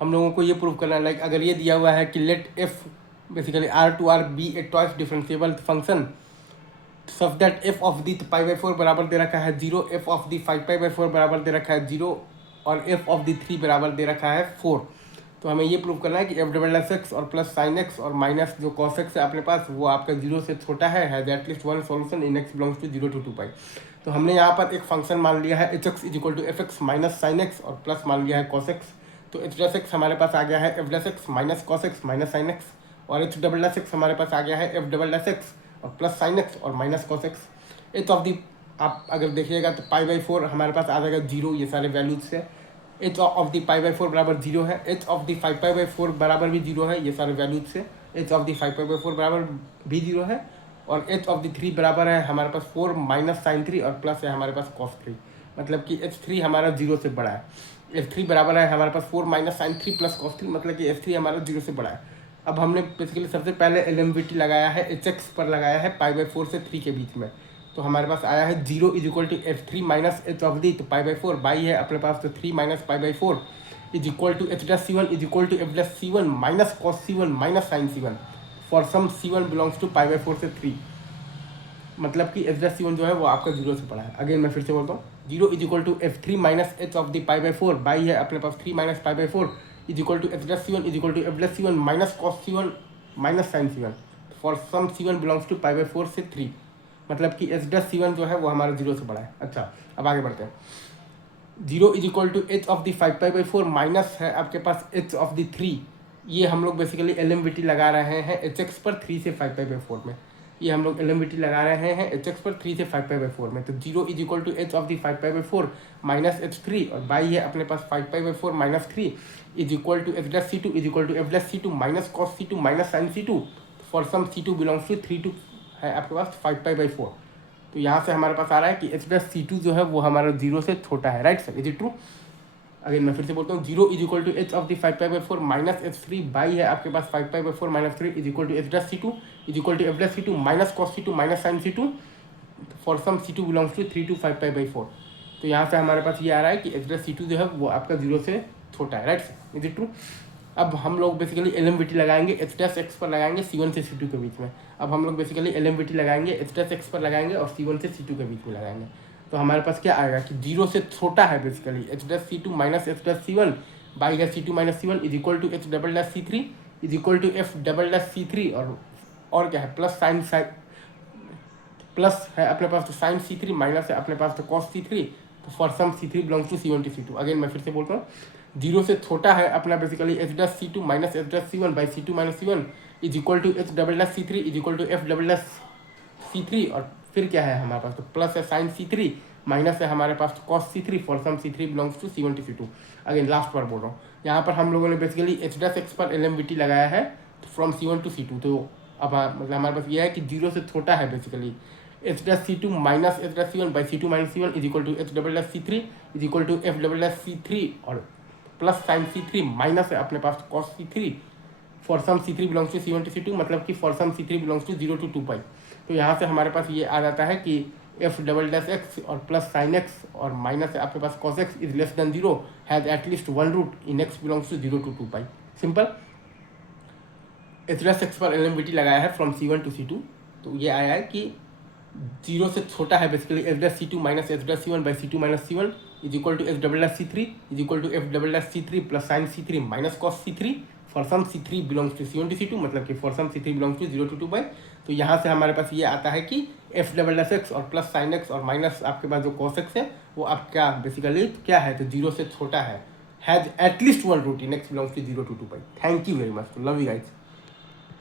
हम लोगों को ये प्रूव करना है, लाइक अगर ये दिया हुआ है कि let f basically R to R be a twice differentiable function such that f of the pi by four बराबर दे रखा है 0, f of the 5 pi by four बराबर दे रखा है 0 और एफ ऑफ दी 3 बराबर दे रखा है 4। तो हमें ये प्रूव करना है कि एफ डबल एस एक्स और प्लस साइन एक्स और माइनस जो कॉस एक्स है अपने पास वो आपका 0 से छोटा है at least one solution in x belongs to 0 to 2 pi. तो हमने यहाँ पर एक फंक्शन मान लिया है h x is equal to f x minus sine x और प्लस मान लिया है कॉस एक्स। तो एच डैश एक्स हमारे पास आ गया है F dash x minus cos x minus sine x और एच डबल डैश एक्स हमारे पास आ गया है एफ डबल डैश एक्स और प्लस साइन एक्स और minus cos x. H of दी आप अगर देखिएगा तो पाई बाई फोर हमारे पास आ जाएगा 0 ये सारे वैल्यूज से। H of the pi by four बराबर 0 है, H of the 5 pi by four बराबर भी 0 है ये सारे वैल्यूज से। H of the 5 pi by four बराबर भी 0 है और एच ऑफ दी 3 बराबर है हमारे पास 4 माइनस साइन 3 और प्लस है हमारे पास कॉस 3, मतलब कि एच 3 हमारा 0 से बड़ा है। एच 3 बराबर है हमारे पास 4 माइनस साइन 3 प्लस कॉस 3, मतलब कि एच 3 हमारा 0 से बड़ा है। अब हमने बेसिकली सबसे पहले एलएमवीटी लगाया है एच एक्स पर लगाया है पाई बाई फोर से 3 के बीच में। तो हमारे पास आया है 0 is equal to f 3 minus h of the, तो पाई बाई फोर बाई है अपने पास तो 3 minus pi by four is equal to h dash C1 is equal to f dash C1 minus cos C1 minus sine C1 for some C1 belongs to pi by four से 3, मतलब कि H dash C1 जो है वो आपका 0 से बड़ा है। अगेन मैं फिर से बोलता हूँ 0 is equal to f 3 minus h of the pi by four by है अपने पास 3 minus pi by four is equal to h dash C1 is equal to f dash C1 minus cos C1 minus sine C1 for some C1 belongs to pi by four से 3, मतलब कि H dash C1 जो है वो हमारा 0 से बड़ा है। अच्छा अब आगे बढ़ते हैं। 0 is equal to h of the 5 pi by four minus है आपके पास एच ऑफ दी 3, ये हम लोग बेसिकली एलएमवीटी लगा रहे हैं एच एक्स पर 3 से 5 पाई बाई फोर में, ये हम लोग एलएमवीटी लगा रहे हैं एच एक्स पर 3 से 5 पाई बाई फोर में। तो 0 is equal to h of the 5 pi by four minus h 3 और बाई है अपने पास 5 pi by four minus 3 is equal to h dash C2 is equal to f dash C2 minus cos C2 minus sine C2 for some C2 belongs to 3 to है आपके पास 5 pi by four. तो यहाँ से हमारे पास आ रहा है कि एच डैश C2 जो है वो हमारा 0 से छोटा है, right sir, is it true? Again मैं फिर से बोलता हूँ 0 is equal to h of the 5 pi by four minus h 3 by है आपके पास 5 pi by four minus 3 is equal to h dash C2 is equal to f dash C2 minus cos C2 minus sine C2 for some C2 belongs to 3 to 5 pi by four. तो यहाँ से हमारे पास ये आ रहा है कि H dash C2 जो है वो आपका 0 से छोटा है, right sir, is it true? अब हम लोग बेसिकली एलएमवीटी लगाएंगे एच डैश एक्स पर लगाएंगे C1 से C2 के बीच में। अब हम लोग बेसिकली एलएमवीटी लगाएंगे एच डैश एक्स पर लगाएंगे और C1 से C2 के बीच में लगाएंगे। तो हमारे पास क्या आएगा कि 0 से छोटा है basically H dash C2 minus H dash C1 by है C2 minus C1 is equal to H double dash C3 is equal to F double dash C3 और क्या है प्लस साइन प्लस है अपने पास तो साइन C3 माइनस है अपने पास तो कॉस C3 तो for some C3 belongs to C1 to C2। Again मैं फिर से बोलता हूँ 0 से छोटा है अपना basically H dash C2 minus H dash C1 by C2 minus C1 is equal to H double dash C3 is equal to F double dash C3 और फिर क्या है हमारे पास तो प्लस है साइन C3 माइनस है हमारे पास तो cos C3 for some C3 belongs to C1 to C2। Again last बार बोल रहा हूँ, यहाँ पर हम लोगों ने बेसिकली एच डैश एक्स पर एलएमवीटी लगाया है फ्रॉम C1 to C2। तो अब मतलब हमारे पास ये है कि 0 से छोटा है basically H dash C2 minus H dash C1 by C2 minus C1 is equal to H double dash C3 is equal to F double dash C3 और प्लस साइन C3 माइनस है अपने पास cos C3 for some C3 belongs to C1 to C2, मतलब कि for some C3 belongs to 0 to 2 pi. तो यहाँ से हमारे पास ये आ जाता है कि एफ डबल डैश एक्स और प्लस साइन एक्स और माइनस है आपके पास cos X is less than 0 has at least one root in x belongs to 0 to 2 pi. Simple. H dash X पर एलएमवीटी लगाया है फ्रॉम C1 to C2, तो ये आया है कि 0 से छोटा है basically H dash C2 minus H dash C1 by C2 minus C1 is equal to H double dash C3 is equal to F double dash C3 प्लस sign C3 minus cos C3 for some C3 belongs to C1 to C2, मतलब कि for some C3 belongs to 0 to 2 pi. तो यहाँ से हमारे पास ये आता है कि एफ डबल डैश एक्स और प्लस साइन एक्स और माइनस आपके पास जो कॉस एक्स है वो आपका बेसिकली क्या है तो 0 से छोटा है, has at least one root in x belongs to 0 to 2 pi. Thank you very much, love you guys.